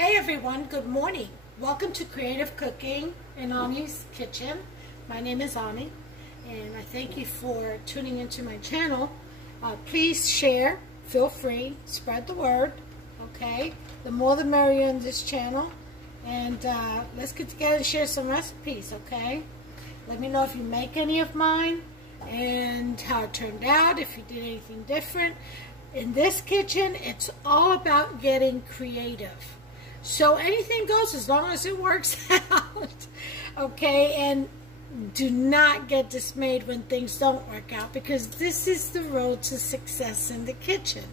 Hey everyone, good morning. Welcome to Creative Cooking in Ani's Kitchen. My name is Ani, and I thank you for tuning into my channel. Please share, feel free, spread the word, okay? The more the merrier on this channel. And let's get together and share some recipes, okay? Let me know if you make any of mine and how it turned out, if you did anything different. In this kitchen, it's all about getting creative. So anything goes as long as it works out, okay? And do not get dismayed when things don't work out, because this is the road to success in the kitchen.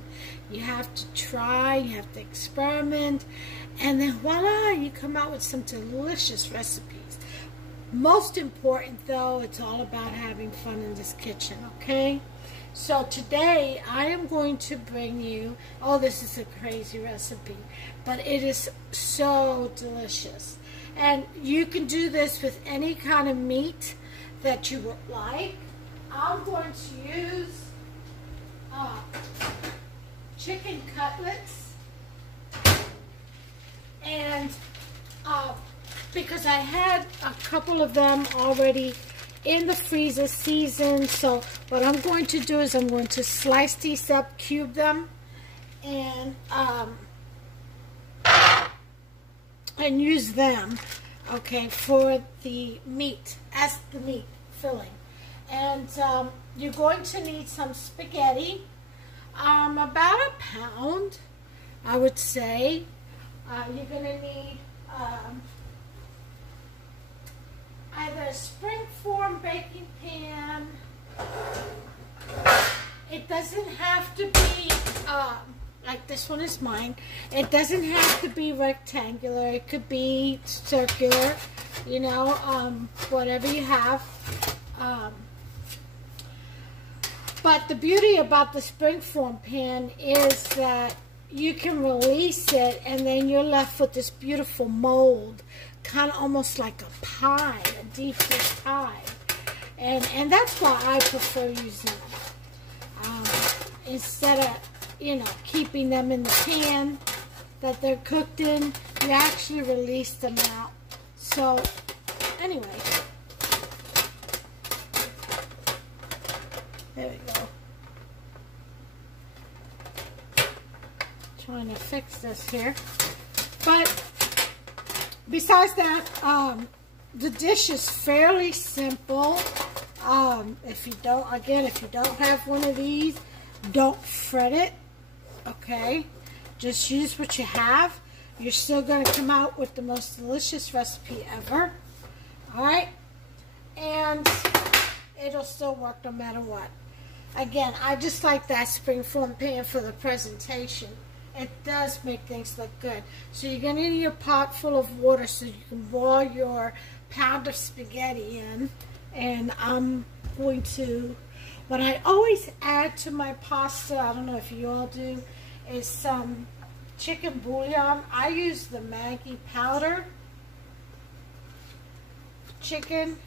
You have to try, you have to experiment, and then voila, you come out with some delicious recipes. Most important though, it's all about having fun in this kitchen, okay? So today I am going to bring you, oh, this is a crazy recipe, but it is so delicious. And you can do this with any kind of meat that you would like. I'm going to use chicken cutlets, and because I had a couple of them already in the freezer season, so what I'm going to do is I'm going to slice these up, cube them, and use them, okay, for the meat, as the meat filling. And you're going to need some spaghetti, about a pound, I would say. You're going to need either a springform baking pan. It doesn't have to be like this one is mine. It doesn't have to be rectangular. It could be circular, you know, whatever you have. But the beauty about the springform pan is that you can release it, and then you're left with this beautiful mold, kind of almost like a pie, a deep dish pie. And that's why I prefer using them. Instead of, you know, keeping them in the pan that they're cooked in, you actually release them out. So, anyway. There we go. Trying to fix this here. But besides that, the dish is fairly simple. If you don't have one of these, don't fret it, okay? Just use what you have. You're still going to come out with the most delicious recipe ever, all right? And it'll still work no matter what. Again, I just like that springform pan for the presentation. It does make things look good. So you're going to need your pot full of water so you can boil your pound of spaghetti in. And I'm going to, what I always add to my pasta, I don't know if you all do, is some chicken bouillon. I use the Maggi powder chicken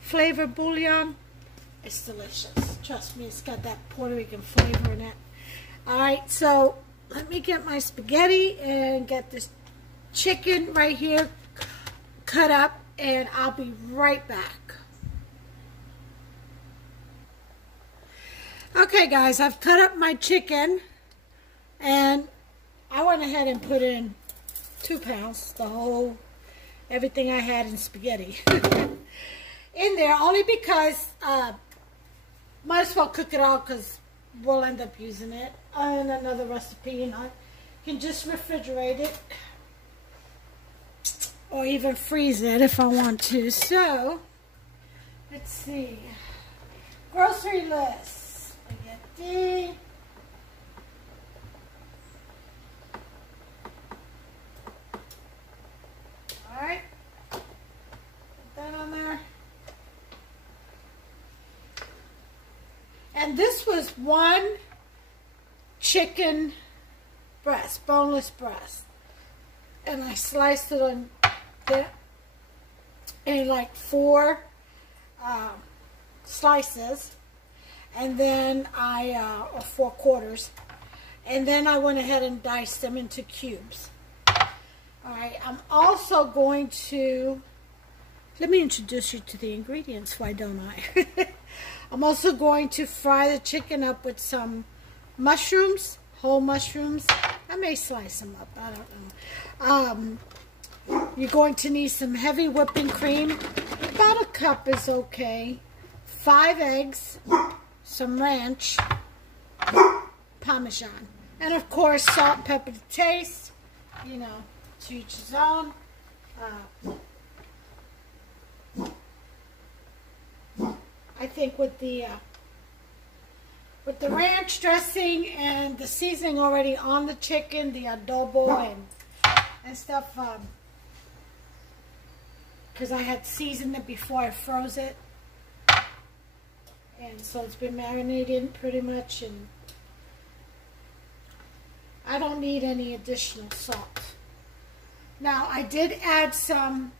flavor bouillon. It's delicious. Trust me, it's got that Puerto Rican flavor in it. Alright, so let me get my spaghetti and get this chicken right here cut up, and I'll be right back. Okay guys, I've cut up my chicken, and I went ahead and put in 2 pounds, everything I had in spaghetti in there, only because might as well cook it all, because we'll end up using it in another recipe, and I can just refrigerate it or even freeze it if I want to. So let's see, grocery list: spaghetti, all right, put that on there. And this was 1 chicken breast, boneless breast. And I sliced it on in like 4 slices. And then or 4 quarters. And then I went ahead and diced them into cubes. All right, I'm also going to, let me introduce you to the ingredients, why don't I? I'm also going to fry the chicken up with some mushrooms, whole mushrooms. I may slice them up, I don't know. You're going to need some heavy whipping cream. About a cup is okay. 5 eggs, some ranch, Parmesan. And of course, salt and pepper to taste, you know, to each his own. I think with the ranch dressing and the seasoning already on the chicken, the adobo and stuff, because I had seasoned it before I froze it, and so it's been marinated pretty much, and I don't need any additional salt. Now I did add some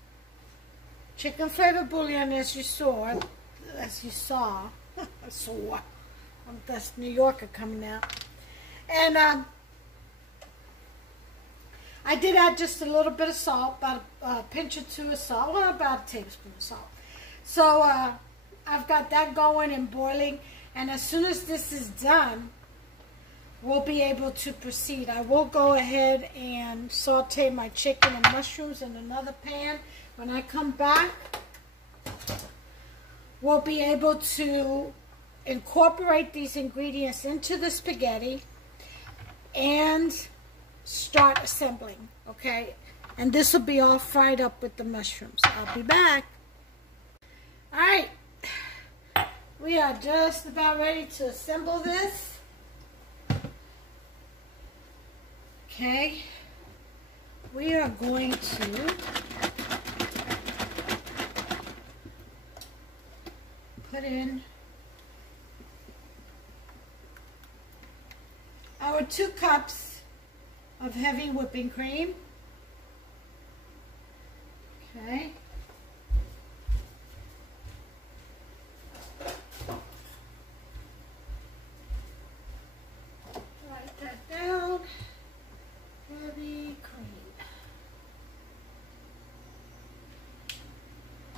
chicken flavor bouillon, as you saw. That's New Yorker coming out. And I did add just a little bit of salt, about a pinch or two of salt, well, about a tablespoon of salt. So I've got that going and boiling, and as soon as this is done, we'll be able to proceed. I will go ahead and saute my chicken and mushrooms in another pan. When I come back, we'll be able to incorporate these ingredients into the spaghetti and start assembling, okay? And this will be all fried up with the mushrooms. I'll be back. All right, we are just about ready to assemble this. Okay, we are going to put in our 2 cups of heavy whipping cream. Okay. Write that down. Heavy cream.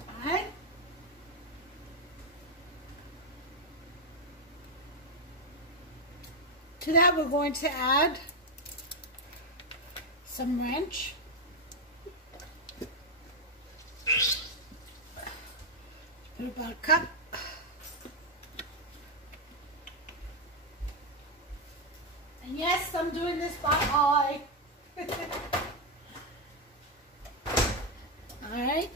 All right. To that, we're going to add some ranch. Put about a cup. And yes, I'm doing this by eye. All right.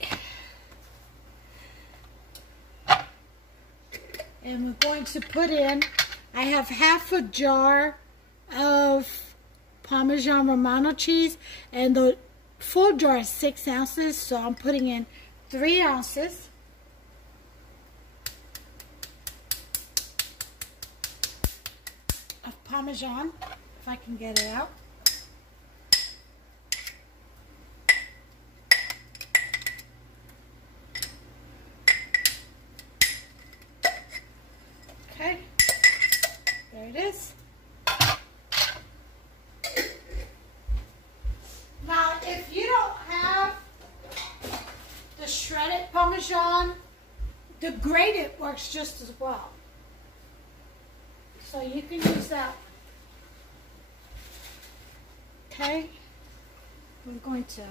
And we're going to put in, I have half a jar of Parmesan Romano cheese, and the full jar is 6 ounces, so I'm putting in 3 ounces. Of Parmesan, if I can get it out. Okay, there it is. Now, if you don't have the shredded Parmesan, the grated works just as well. So you can use that. Okay, we're going to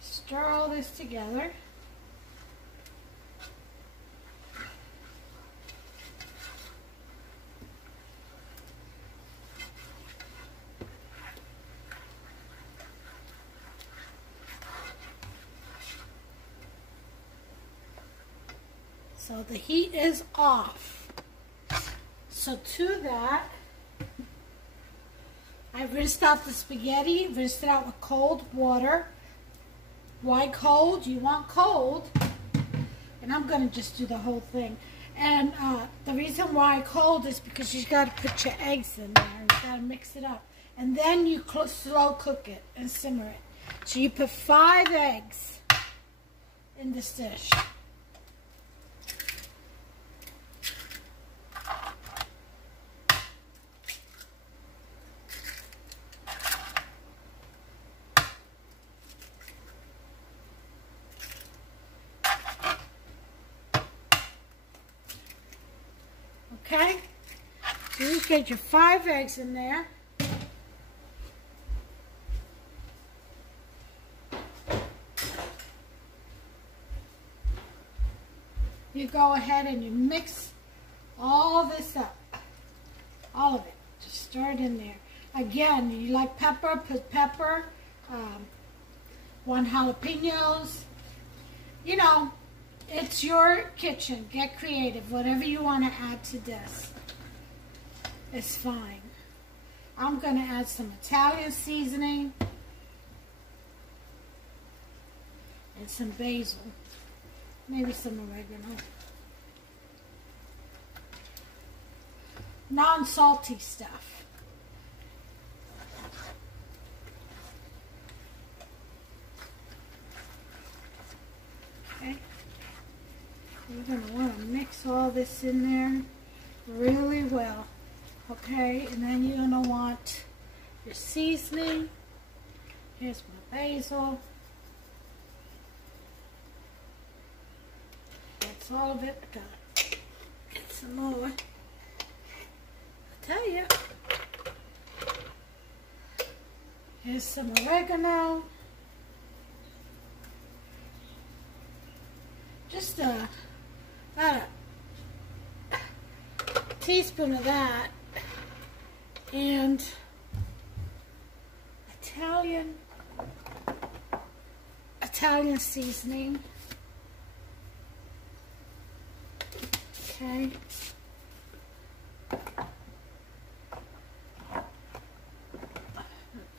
stir all this together. So the heat is off. So to that, I rinsed out the spaghetti, rinsed it out with cold water. Why cold? You want cold. And I'm going to just do the whole thing. And the reason why cold is because you've got to put your eggs in there. You've got to mix it up. And then you slow cook it and simmer it. So you put 5 eggs in this dish. Okay? So you get your 5 eggs in there. You go ahead and you mix all this up. All of it. Just stir it in there. Again, you like pepper, put pepper. 1 jalapenos. You know, it's your kitchen. Get creative. Whatever you want to add to this is fine. I'm going to add some Italian seasoning and some basil. Maybe some oregano. Non-salty stuff. Okay. You're going to want to mix all this in there really well. Okay, and then you're going to want your seasoning. Here's my basil. That's all of it. I gotta get some more. I tell you. Here's some oregano. Just about a teaspoon of that. And Italian seasoning. Okay. Put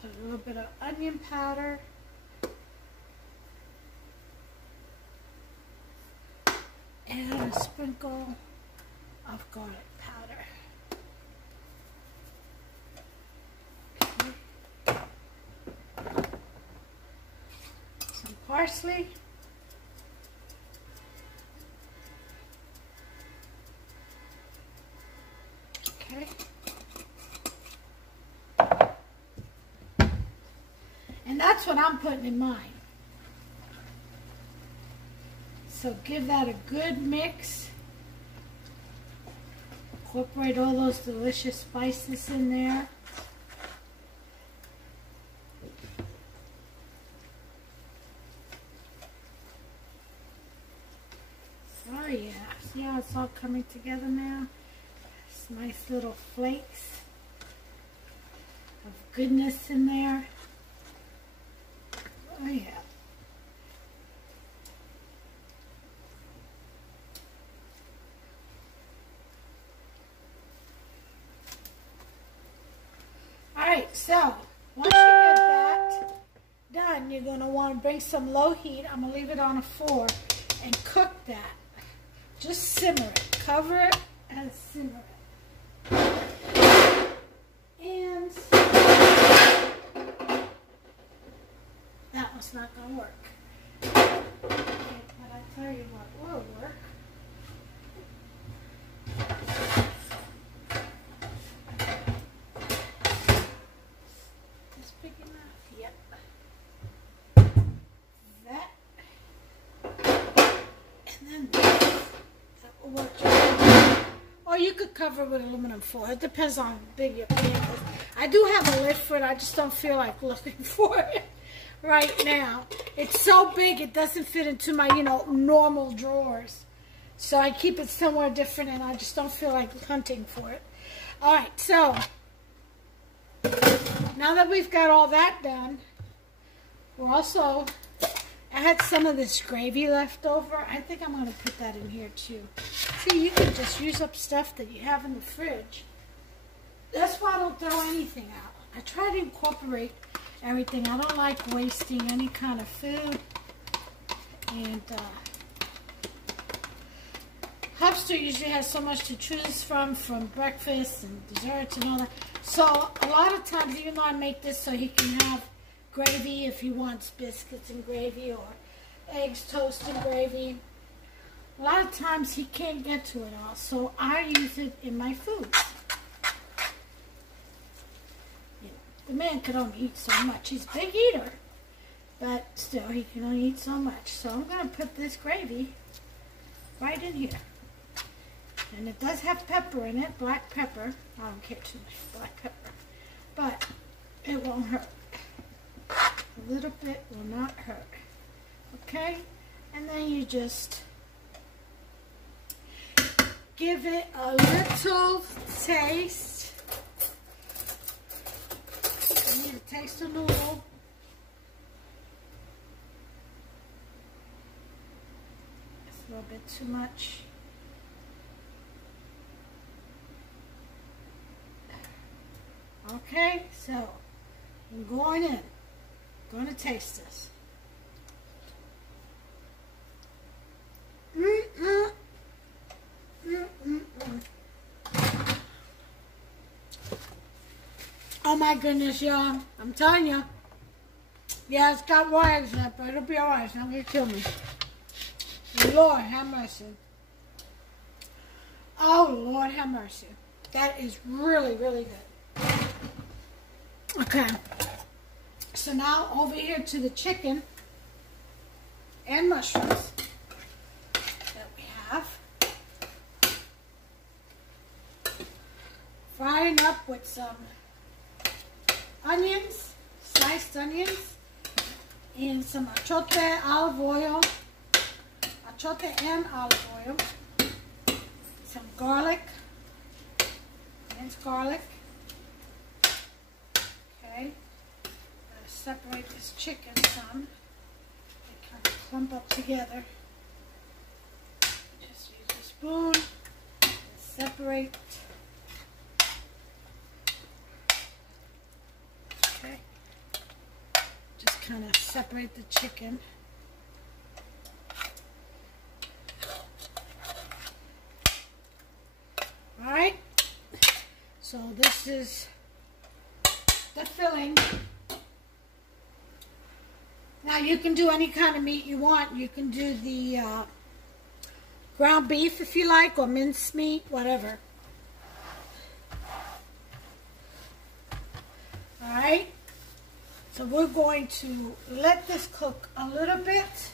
a little bit of onion powder. And a sprinkle of garlic powder. Okay. Some parsley. Okay. And that's what I'm putting in mine. So give that a good mix. Incorporate all those delicious spices in there. Oh yeah, see how it's all coming together now? It's nice little flakes of goodness in there. Oh yeah. Alright, so once you get that done, you're going to want to bring some low heat. I'm going to leave it on a 4 and cook that. Just simmer it. Cover it and simmer it. And that one's not going to work. But I tell you what will work. Or you could cover it with aluminum foil. It depends on how big your pan is. I do have a lid for it. I just don't feel like looking for it right now. It's so big it doesn't fit into my, normal drawers. So I keep it somewhere different and I just don't feel like hunting for it. Alright, so now that we've got all that done, we're also... I had some of this gravy left over. I think I'm going to put that in here too. See, you can just use up stuff that you have in the fridge. That's why I don't throw anything out. I try to incorporate everything. I don't like wasting any kind of food. And Hubster usually has so much to choose from breakfast and desserts and all that. So a lot of times, even though I make this so he can have gravy if he wants biscuits and gravy or eggs, toast and gravy. A lot of times he can't get to it all, so I use it in my food. The man can only eat so much. He's a big eater, but still he can only eat so much. So I'm going to put this gravy right in here. And it does have pepper in it, black pepper. I don't care too much for black pepper, but it won't hurt. A little bit will not hurt. Okay? And then you just give it a little taste. You need to taste the noodle. It's a little bit too much. Okay, so I'm going in. Going to taste this. Oh my goodness, y'all. I'm telling you. Yeah, it's got rags in it, but it'll be alright. It's not going to kill me. Lord, have mercy. Oh, Lord, have mercy. That is really, really good. Okay. So now over here to the chicken and mushrooms that we have. Frying up with some onions, sliced onions, and some achote olive oil, achote and olive oil, some garlic, minced garlic. Okay, separate this chicken some. They kind of clump up together. Just use a spoon and separate. Okay, just kind of separate the chicken. All right, so this is the filling. Now you can do any kind of meat you want. You can do the ground beef if you like, or minced meat, whatever. Alright, so we're going to let this cook a little bit,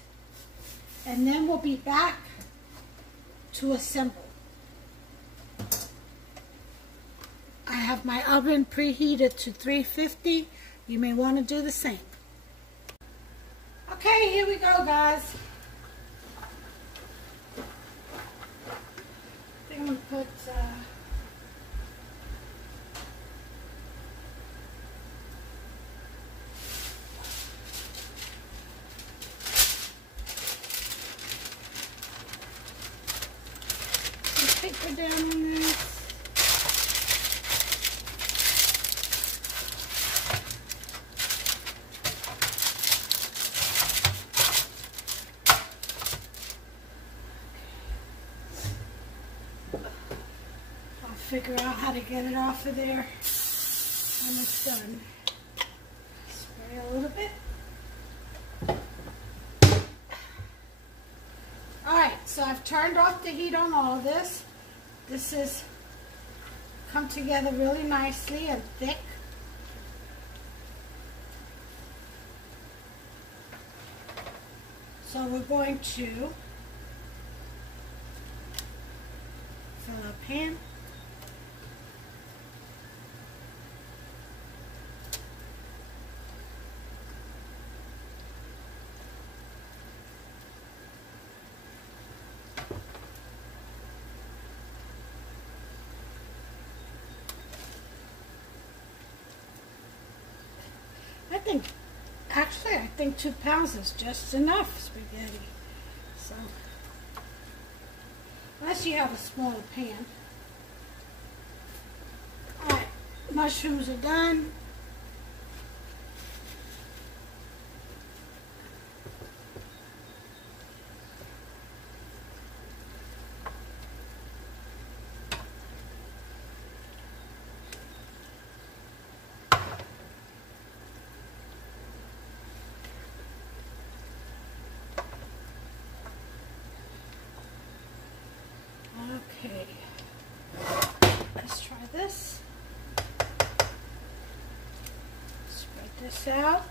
and then we'll be back to assemble. I have my oven preheated to 350. You may want to do the same. Okay, here we go, guys. I think I'm going to put some paper down on this. Figure out how to get it off of there when it's done. Spray a little bit. Alright, so I've turned off the heat on all of this. This is come together really nicely and thick. So we're going to fill our pan. I think 2 pounds is just enough spaghetti. So, unless you have a smaller pan. Alright, mushrooms are done. Okay, let's try this. Spread this out.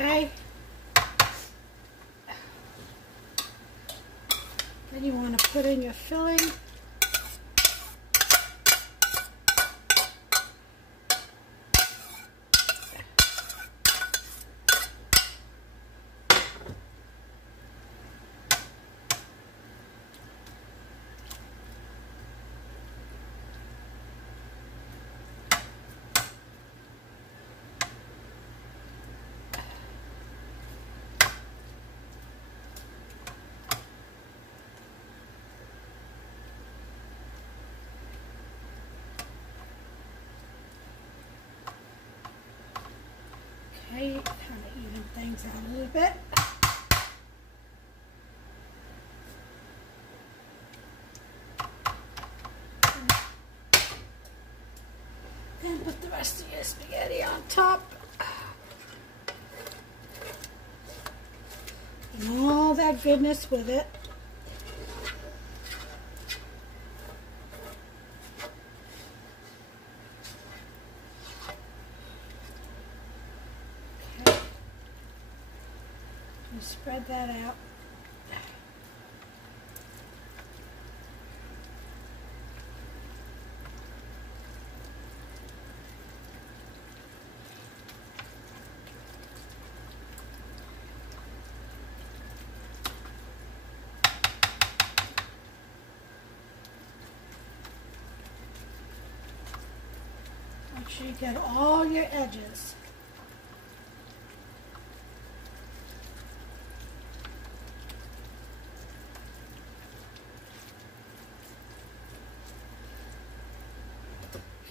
Okay. Then you want to put in your filling. Okay, kind of even things out a little bit. Then put the rest of your spaghetti on top. And all that goodness with it. Spread that out. Make sure you get all your edges.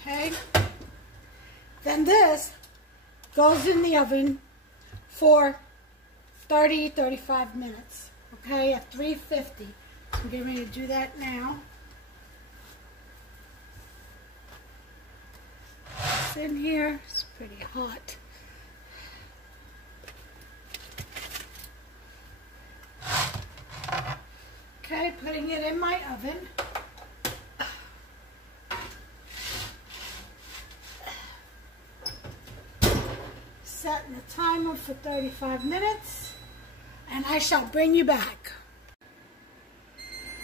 Okay, then this goes in the oven for 30-35 minutes, okay, at 350. I'm getting ready to do that now. It's in here, it's pretty hot. Okay, putting it in my oven. Setting the timer for 35 minutes, and I shall bring you back.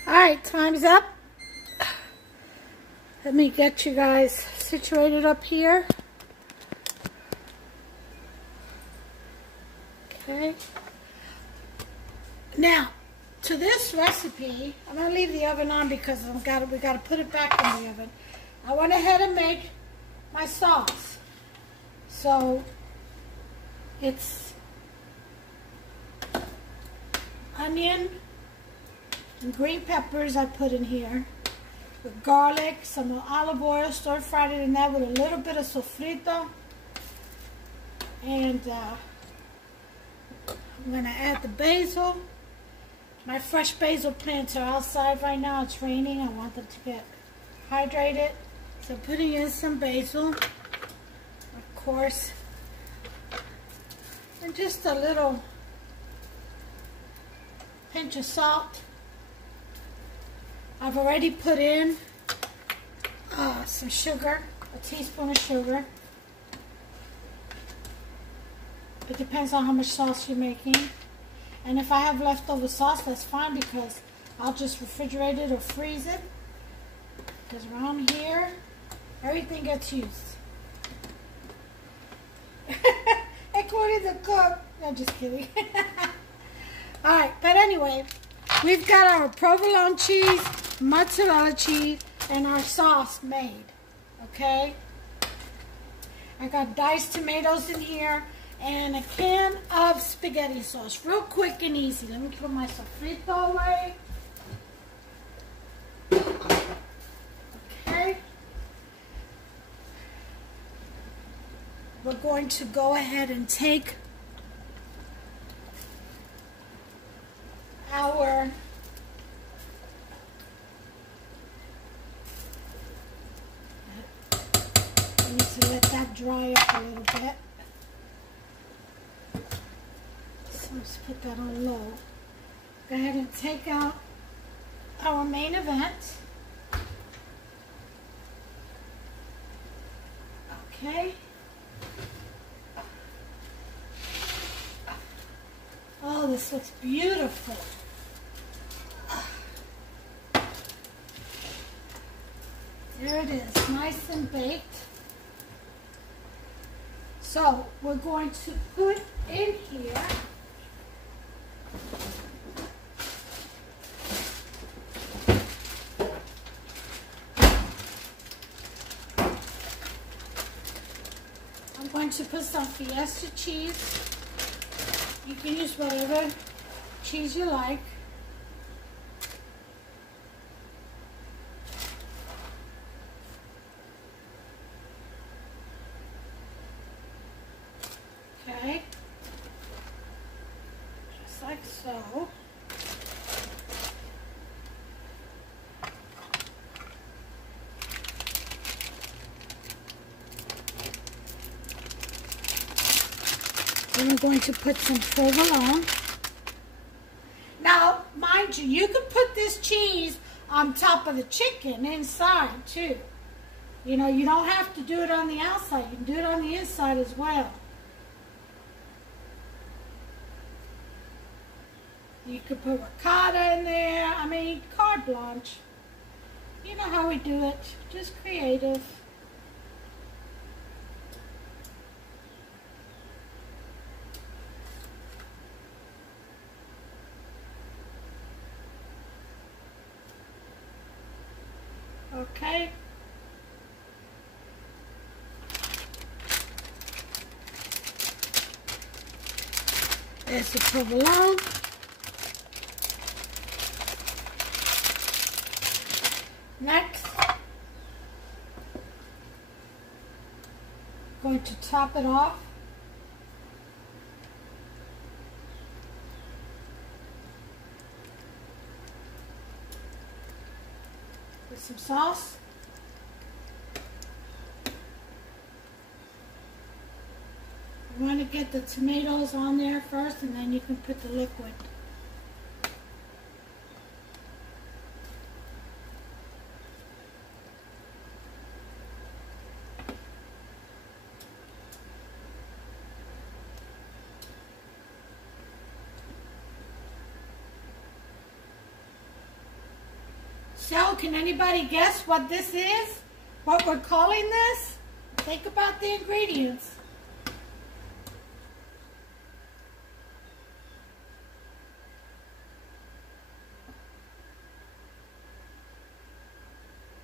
Alright, time's up. Let me get you guys situated up here. Okay. Now, to this recipe, I'm going to leave the oven on because we got to put it back in the oven. I went ahead and made my sauce. So, it's onion and green peppers I put in here with garlic, some olive oil, stir-fried it in that with a little bit of sofrito. And I'm going to add the basil. My fresh basil plants are outside right now. It's raining. I want them to get hydrated. So putting in some basil, of course. And just a little pinch of salt. I've already put in some sugar, a teaspoon of sugar. It depends on how much sauce you're making. And if I have leftover sauce, that's fine because I'll just refrigerate it or freeze it. Because around here, everything gets used. Including the cook. No, just kidding. Alright, but anyway, we've got our provolone cheese, mozzarella cheese, and our sauce made. Okay? I got diced tomatoes in here and a can of spaghetti sauce. Real quick and easy. Let me put my sofrito away. Okay. We're going to go ahead and take our I need to let that dry up a little bit. So let's put that on low. Go ahead and take out our main event. Okay. this looks beautiful. There it is, nice and baked. So we're going to put in here I'm going to put some Fiesta cheese. You can use whatever cheese you like. Okay, just like so. Then I'm going to put some provolone. Now, mind you, you can put this cheese on top of the chicken inside too. You know, you don't have to do it on the outside. You can do it on the inside as well. You could put ricotta in there. I mean, carte blanche. You know how we do it. Just creative. Okay. There's the provolone. Next, going to top it off with some sauce. You want to get the tomatoes on there first, and then you can put the liquid. So, can anybody guess what this is? What we're calling this? Think about the ingredients.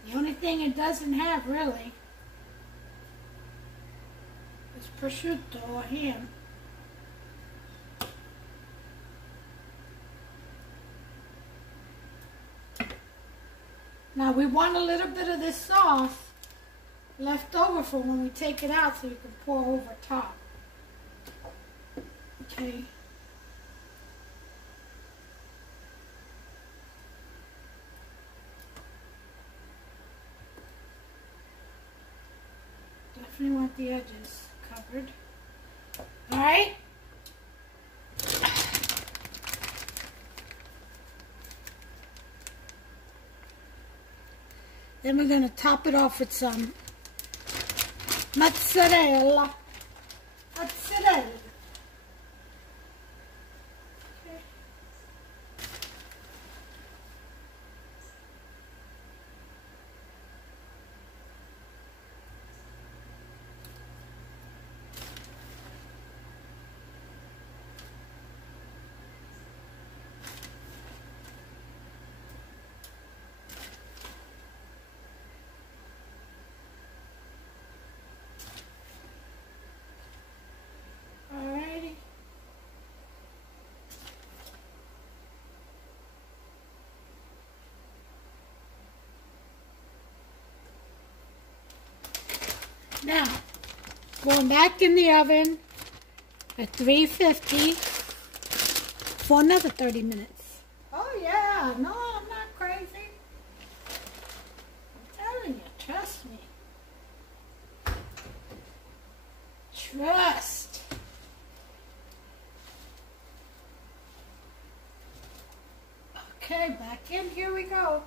The only thing it doesn't have, really, is prosciutto or ham. Now we want a little bit of this sauce left over for when we take it out so you can pour over top. Okay. Definitely want the edges covered. All right. Then we're going to top it off with some mozzarella. Mozzarella. Okay. Now, going back in the oven at 350 for another 30 minutes. Oh yeah, no, I'm not crazy. I'm telling you, trust me. Trust. Okay, back in, here we go.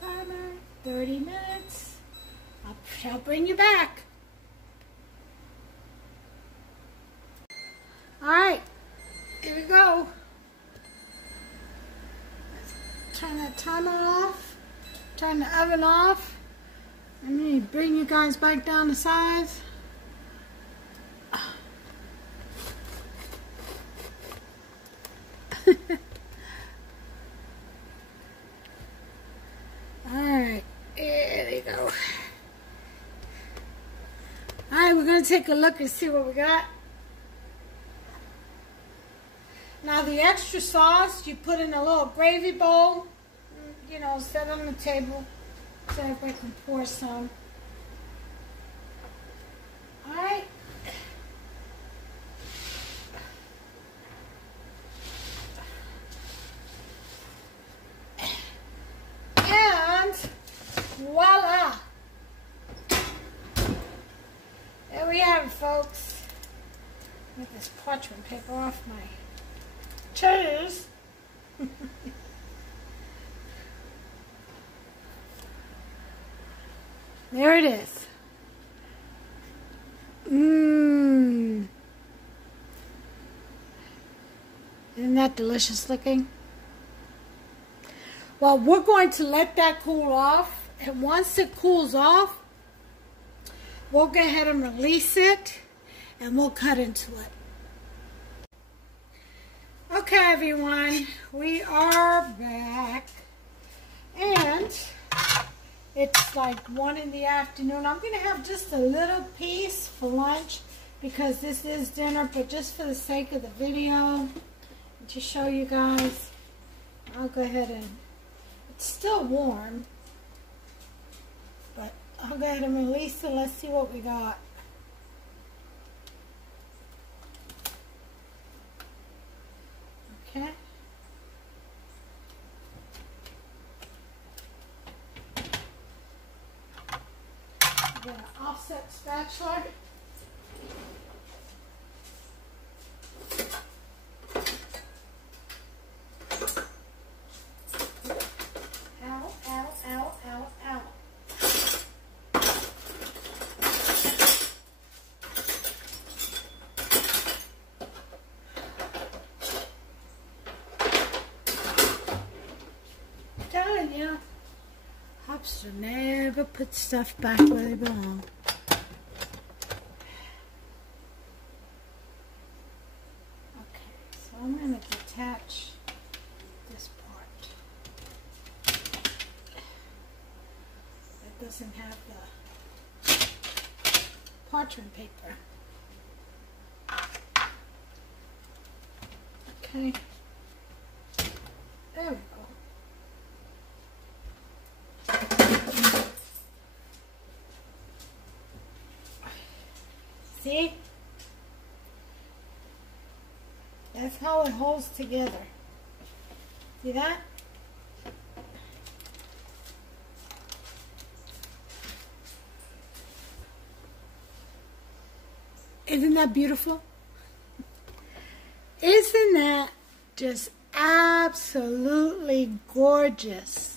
Timer, 30 minutes. I'll bring you back. Turn the oven off. Let me bring you guys back down to size. Alright, there you go. Alright, we're going to take a look and see what we got. Now the extra sauce you put in a little gravy bowl, you know, set on the table so everybody can pour some. Alright. And voila! There we have it, folks. Get this parchment paper off my toes. There it is. Mmm. Isn't that delicious looking? Well, we're going to let that cool off. And once it cools off, we'll go ahead and release it. And we'll cut into it. Okay, everyone. We are back. And it's like 1 in the afternoon. I'm going to have just a little piece for lunch because this is dinner, but just for the sake of the video, to show you guys, I'll go ahead and, it's still warm, but I'll go ahead and release it. Let's see what we got. Okay. Get an offset spatula. Ow, ow, ow, ow, ow. Telling you. Hopster never put stuff back where they belong. Okay, so I'm going to detach this part. It doesn't have the parchment paper. Okay, there we go. See? That's how it holds together. See that? Isn't that beautiful? Isn't that just absolutely gorgeous?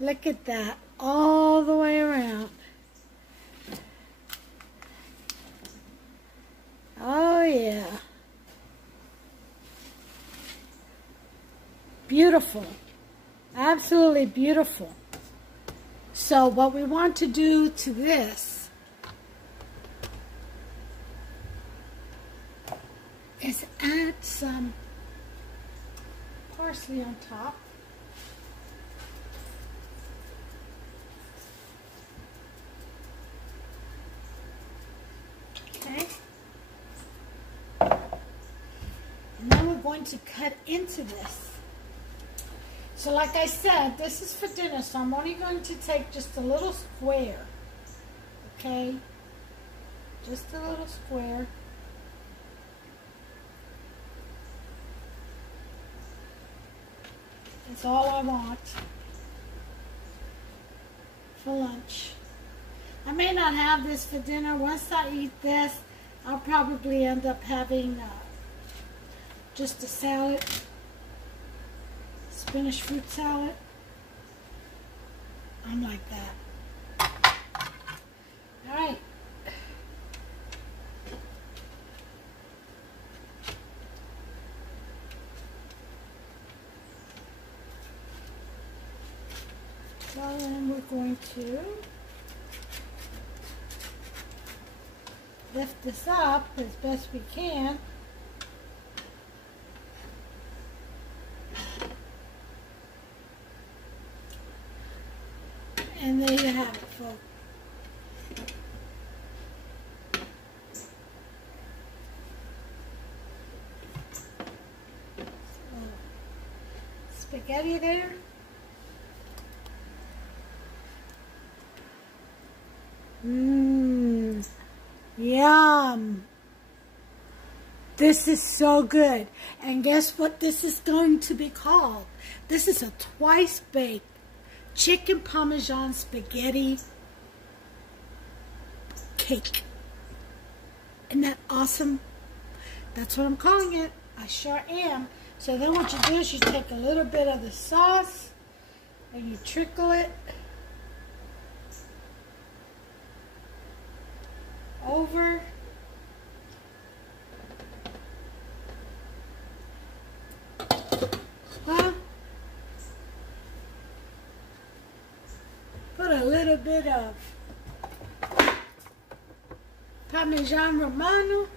Look at that all the way around. Oh yeah. Beautiful. Absolutely beautiful. So what we want to do to this is add some parsley on top. Okay. And then we're going to cut into this. So like I said, this is for dinner, so I'm only going to take just a little square. Okay? Just a little square. That's all I want for lunch. I may not have this for dinner. Once I eat this, I'll probably end up having just a salad, spinach fruit salad. I'm like that. All right. So And we're going to lift this up as best we can. And there you have it, folks. Spaghetti there. Mmm. Yum. This is so good. And guess what this is going to be called? This is a twice baked chicken Parmesan spaghetti cake. Isn't that awesome? That's what I'm calling it. I sure am. So then what you do is you take a little bit of the sauce and you trickle it over. Put a little bit of Parmesan Romano.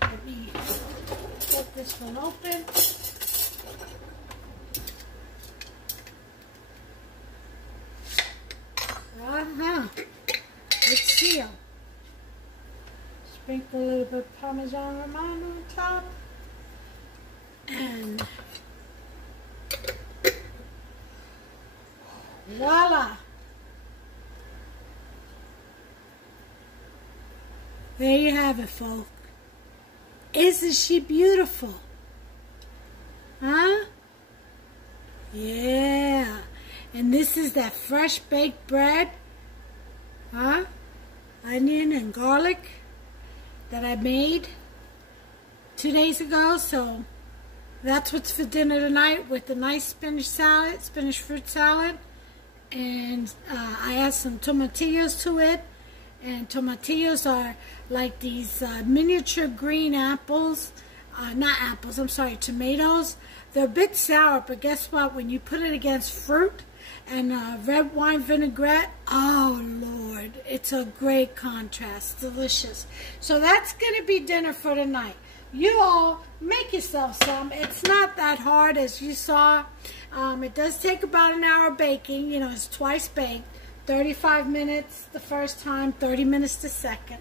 Let me get this one open. Let's see. Sprinkle a little bit of Parmesan Romano on top. And voila! There you have it, folks. Isn't she beautiful? Huh? Yeah. And this is that fresh baked bread. Huh? Onion and garlic that I made 2 days ago. So that's what's for dinner tonight with a nice spinach salad, spinach fruit salad. And I add some tomatillos to it. And tomatillos are like these miniature green apples. Not apples, I'm sorry, tomatoes. They're a bit sour, but guess what? When you put it against fruit and red wine vinaigrette, oh Lord, it's a great contrast. Delicious. So that's going to be dinner for tonight. You all make yourself some. It's not that hard, as you saw. It does take about an hour baking. You know, it's twice baked. 35 minutes the first time, 30 minutes the second.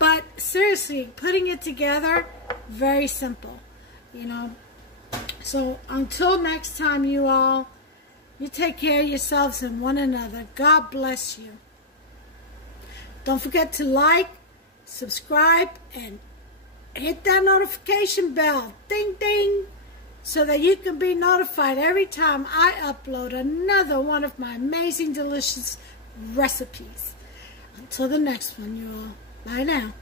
But seriously, putting it together, very simple, you know. So until next time, you all, you take care of yourselves and one another. God bless you. Don't forget to like, subscribe, and hit that notification bell, ding ding, so that you can be notified every time I upload another one of my amazing, delicious recipes. Until the next one, you all. Bye now.